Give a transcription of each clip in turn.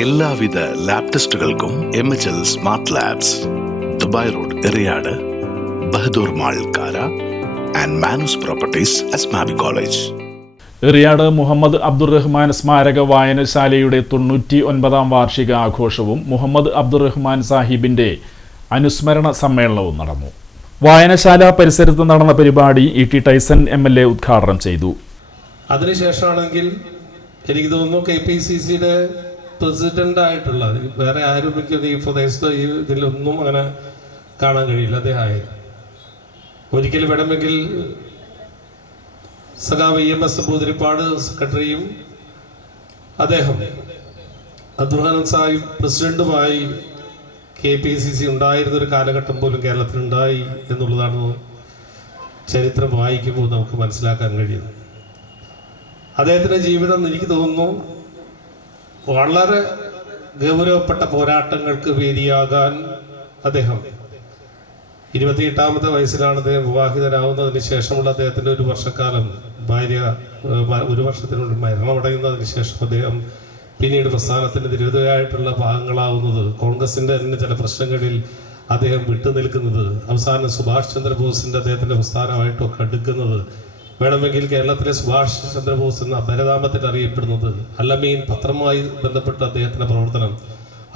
എല്ലാവിധ ലാബ് ടെസ്റ്റുകൾക്കും MHL smart labs, Dubai road, Eriyad, Bahadur mall, Kara and Manus properties, Asmabi college. Eriyad Muhammad Abdurahman സ്മാരക വായനശാലയുടെ 99ാം വാർഷിക ആഘോഷവും മുഹമ്മദ് അബ്ദുറഹ്മാൻ സാഹിബിന്റെ അനുസ്മരണ സമ്മേളനവും നടന്നു. വായനശാല പരിസരത്ത് നടന്ന പരിപാടി ET ടൈസൺ MLA ഉദ്ഘാടനം ചെയ്തു. അതിനുശേഷമാണെങ്കിൽ എനിക്ക് തോന്നുന്നു KPCCയുടെ പ്രസിഡന്റായിട്ടുള്ള വേറെ ആരും ഈ പ്രദേശത്ത് ഇതിലൊന്നും അങ്ങനെ കാണാൻ കഴിയില്ല. അദ്ദേഹമായി ഒരിക്കലും വേണമെങ്കിൽ സഖാവ് EMS പൂതിരിപ്പാട് സെക്രട്ടറിയും അദ്ദേഹം അബ്ദുറഹ്മാൻ സാഹിബ് പ്രസിഡന്റുമായി KPCC ഉണ്ടായിരുന്നൊരു കാലഘട്ടം പോലും കേരളത്തിലുണ്ടായി എന്നുള്ളതാണ് ചരിത്രം വായിക്കുമ്പോൾ നമുക്ക് മനസ്സിലാക്കാൻ കഴിയുന്നത്. അദ്ദേഹത്തിൻ്റെ ജീവിതം എനിക്ക് തോന്നുന്നു വളരെ ഗൗരവപ്പെട്ട പോരാട്ടങ്ങൾക്ക് വേദിയാകാൻ അദ്ദേഹം 28ാമത്തെ വയസ്സിലാണ് അദ്ദേഹം വിവാഹിതനാവുന്നതിന് ശേഷമുള്ള അദ്ദേഹത്തിൻ്റെ ഒരു വർഷക്കാലം ഭാര്യ ഒരു വർഷത്തിനുള്ളിൽ മരണമടയുന്നതിന് ശേഷം അദ്ദേഹം പിന്നീട് പ്രസ്ഥാനത്തിൻ്റെ നിരവധിയായിട്ടുള്ള ഭാഗങ്ങളാവുന്നത്, കോൺഗ്രസിൻ്റെ തന്നെ ചില പ്രശ്നങ്ങളിൽ അദ്ദേഹം വിട്ടുനിൽക്കുന്നത്, അവസാനം സുഭാഷ് ചന്ദ്രബോസിൻ്റെ അദ്ദേഹത്തിൻ്റെ പ്രസ്ഥാനമായിട്ടൊക്കെ അടുക്കുന്നത്, വേണമെങ്കിൽ കേരളത്തിലെ സുഭാഷ് ചന്ദ്രബോസ് എന്ന അപരനാമത്തിൽ അറിയപ്പെടുന്നത് അല്ലമീൻ പത്രവുമായി ബന്ധപ്പെട്ട അദ്ദേഹത്തിൻ്റെ പ്രവർത്തനം,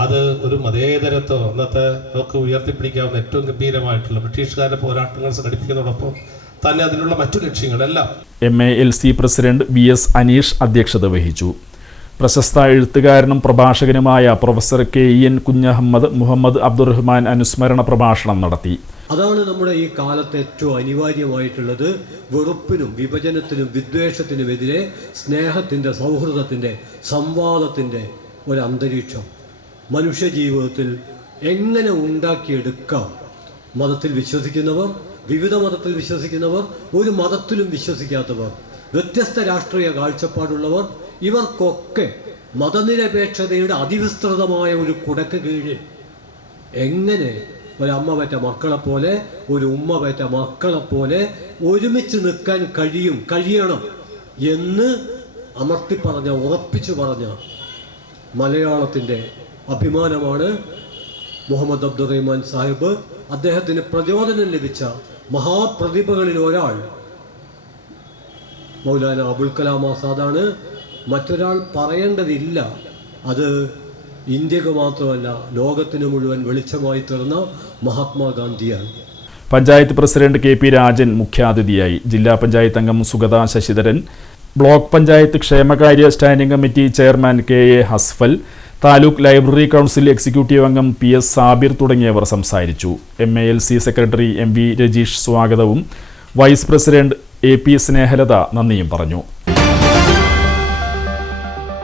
അത് ഒരു മതേതരത്വം അന്നത്തെ നമുക്ക് ഉയർത്തിപ്പിടിക്കാവുന്ന ഏറ്റവും ഗംഭീരമായിട്ടുള്ള ബ്രിട്ടീഷുകാരുടെ പോരാട്ടങ്ങൾ സംഘടിപ്പിക്കുന്നതോടൊപ്പം തന്നെ അതിനുള്ള മറ്റു ലക്ഷ്യങ്ങളെല്ലാം. MALC പ്രസിഡന്റ് VS അനീഷ് അധ്യക്ഷത വഹിച്ചു. പ്രശസ്ത എഴുത്തുകാരനും പ്രഭാഷകനുമായ പ്രൊഫസർ KEN കുഞ്ഞഹമ്മദ് മുഹമ്മദ് അബ്ദുറഹ്മാൻ അനുസ്മരണ പ്രഭാഷണം നടത്തി. അതാണ് നമ്മുടെ ഈ കാലത്ത് ഏറ്റവും അനിവാര്യമായിട്ടുള്ളത്. വെറുപ്പിനും വിഭജനത്തിനും വിദ്വേഷത്തിനുമെതിരെ സ്നേഹത്തിൻ്റെ, സൗഹൃദത്തിൻ്റെ, സംവാദത്തിൻ്റെ ഒരു അന്തരീക്ഷം മനുഷ്യ ജീവിതത്തിൽ എങ്ങനെ ഉണ്ടാക്കിയെടുക്കാം. മതത്തിൽ വിശ്വസിക്കുന്നവർ, വിവിധ മതത്തിൽ വിശ്വസിക്കുന്നവർ, ഒരു മതത്തിലും വിശ്വസിക്കാത്തവർ, വ്യത്യസ്ത രാഷ്ട്രീയ കാഴ്ചപ്പാടുള്ളവർ, ഇവർക്കൊക്കെ മതനിരപേക്ഷതയുടെ അതിവിസ്തൃതമായ ഒരു കുടക്ക് കീഴിൽ എങ്ങനെ ഒരമ്മ പെറ്റ മക്കളെപ്പോലെ, ഒരു ഉമ്മ പെറ്റ മക്കളെപ്പോലെ ഒരുമിച്ച് നിൽക്കാൻ കഴിയണം എന്ന് അമർത്തി പറഞ്ഞ, ഉറപ്പിച്ചു പറഞ്ഞ മലയാളത്തിൻ്റെ അഭിമാനമാണ് മുഹമ്മദ് അബ്ദുറഹ്മാൻ സാഹിബ്. അദ്ദേഹത്തിന് പ്രചോദനം ലഭിച്ച മഹാപ്രതിഭകളിൽ ഒരാൾ മൗലാന അബുൽ കലാം ആസാദാണ്. മറ്റൊരാൾ പറയേണ്ടതില്ല. അത് ഇന്ത്യക്ക് മാത്രമല്ല, ലോകത്തിന് മുഴുവൻ വെളിച്ചമായി തീർന്ന മഹാത്മാഗാന്ധിയാണ്. പഞ്ചായത്ത് പ്രസിഡന്റ് KP രാജൻ മുഖ്യാതിഥിയായി. ജില്ലാ പഞ്ചായത്ത് അംഗം സുഗത ശശിധരൻ, ബ്ലോക്ക് പഞ്ചായത്ത് ക്ഷേമകാര്യ standing committee chairman KA Hasfal, taluk library council executive അംഗം PS സാബിർ തുടങ്ങിയവർ സംസാരിച്ചു. MALC സെക്രട്ടറി MV രജീഷ് സ്വാഗതവും വൈസ് പ്രസിഡന്റ് AP സ്നേഹലത നന്ദിയും പറഞ്ഞു.